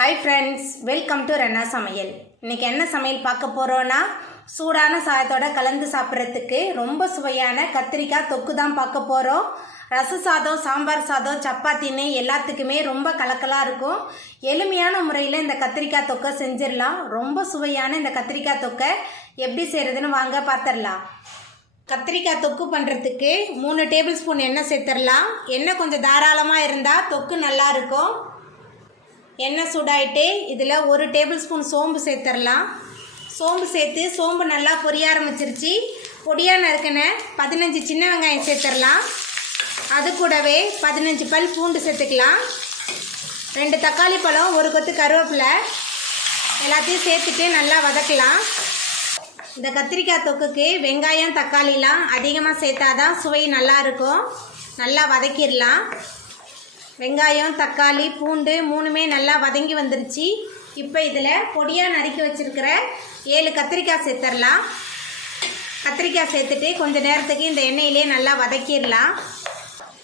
Hi friends welcome to रेन्ना சமையல்। இன்னைக்கு என்ன சமையல் பார்க்க போறோம்னா சூடான சாதத்தோட கலந்து சாப்பிட்றதுக்கு ரொம்ப சுவையான கத்திரிக்காய் தொக்கு தான் பார்க்க போறோம்। ரச சாதம், சாம்பார் சாதம், சப்பாத்தின்னு எல்லாத்துக்குமே ரொம்ப கலக்கலாக இருக்கும்। எளிமையான முறையில் இந்த கத்திரிக்காய் தொக்கை செஞ்சிடலாம்। ரொம்ப சுவையான இந்த கத்திரிக்காய் தொக்கை எப்படி செய்கிறதுன்னு வாங்க பார்த்துடலாம்। கத்திரிக்காய் தொக்கு பண்ணுறதுக்கு 3 டேபிள் ஸ்பூன் எண்ணெய் சேர்த்துடலாம்। எண்ணெய் கொஞ்சம் தாராளமாக இருந்தால் தொக்கு நல்லா இருக்கும்। எண்ணெய் சூடாயிட்டு இதில் 1 டேபிள் ஸ்பூன் சோம்பு சேர்த்துடலாம்। சோம்பு சேர்த்து சோம்பு நல்லா பொரிய ஆரம்பிச்சிருச்சு। பொடியாக நறுக்கின 15 சின்ன வெங்காயம் சேர்த்துடலாம்। அது கூடவே 15 பல் பூண்டு சேர்த்துக்கலாம்। 2 தக்காளி பழம், 1 கொத்து கருவேப்பிலை எல்லாத்தையும் சேர்த்துட்டு நல்லா வதக்கலாம்। இந்த கத்திரிக்காய் தொக்குக்கு வெங்காயம் தக்காளிலாம் அதிகமாக சேர்த்தாதான் சுவை நல்லாயிருக்கும்। நல்லா வதக்கிடலாம்। வெங்காயம், தக்காளி, பூண்டு மூணுமே நல்லா வதங்கி வந்துருச்சு। இப்போ இதில் பொடியாக நறுக்கி வச்சுருக்கிற 7 கத்திரிக்காய் சேர்த்துடலாம்। கத்திரிக்காய் சேர்த்துட்டு கொஞ்சம் நேரத்துக்கு இந்த எண்ணெயிலே நல்லா வதக்கிடலாம்।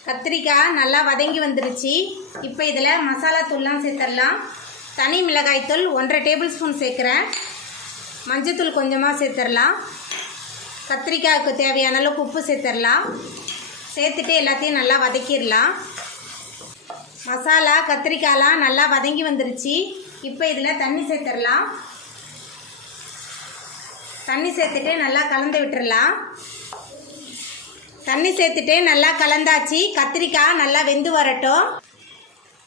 கத்திரிக்காய் நல்லா வதங்கி வந்துருச்சு। இப்போ இதில் மசாலா தூள்லாம் சேர்த்துடலாம்। தனி மிளகாய் தூள் 1.5 டேபிள் ஸ்பூன் சேர்க்குறேன்। மஞ்சத்தூள் கொஞ்சமாக சேர்த்துடலாம்। கத்திரிக்காய்க்கு தேவையான அளவுக்கு உப்பு சேர்த்துடலாம்। சேர்த்துட்டு எல்லாத்தையும் நல்லா வதக்கிடலாம்। மசாலா கத்திரிக்காயெலாம் நல்லா வதங்கி வந்துருச்சு। இப்போ இதில் தண்ணி சேர்த்துடலாம்। தண்ணி சேர்த்துட்டு நல்லா கலந்து விட்டுடலாம்। தண்ணி சேர்த்துட்டு நல்லா கலந்தாச்சு। கத்திரிக்காய் நல்லா வெந்து வரட்டும்।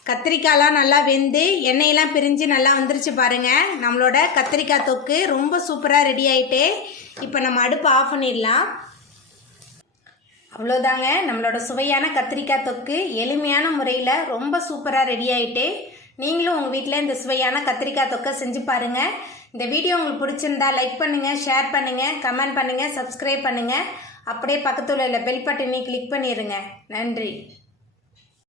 கத்திரிக்காயெலாம் நல்லா வெந்து எண்ணெயெல்லாம் பிரிஞ்சு நல்லா வந்துருச்சு பாருங்கள்। நம்மளோட கத்திரிக்காய் தொக்கு ரொம்ப சூப்பராக ரெடி ஆகிட்டு இப்போ நம்ம அடுப்பை ஆஃப் பண்ணிடலாம்। அவ்வளோதாங்க, நம்மளோட சுவையான கத்திரிக்காய் தொக்கு எளிமையான முறையில் ரொம்ப சூப்பராக ரெடி ஆகிட்டு நீங்களும் உங்கள் வீட்டில் இந்த சுவையான கத்திரிக்காய் தொக்கை செஞ்சு பாருங்கள்। இந்த வீடியோ உங்களுக்கு பிடிச்சிருந்தா லைக் பண்ணுங்கள், ஷேர் பண்ணுங்கள், கமெண்ட் பண்ணுங்கள், சப்ஸ்கிரைப் பண்ணுங்கள்। அப்படியே பக்கத்தில் உள்ள பெல் பட்டனை கிளிக் பண்ணிடுங்க। நன்றி।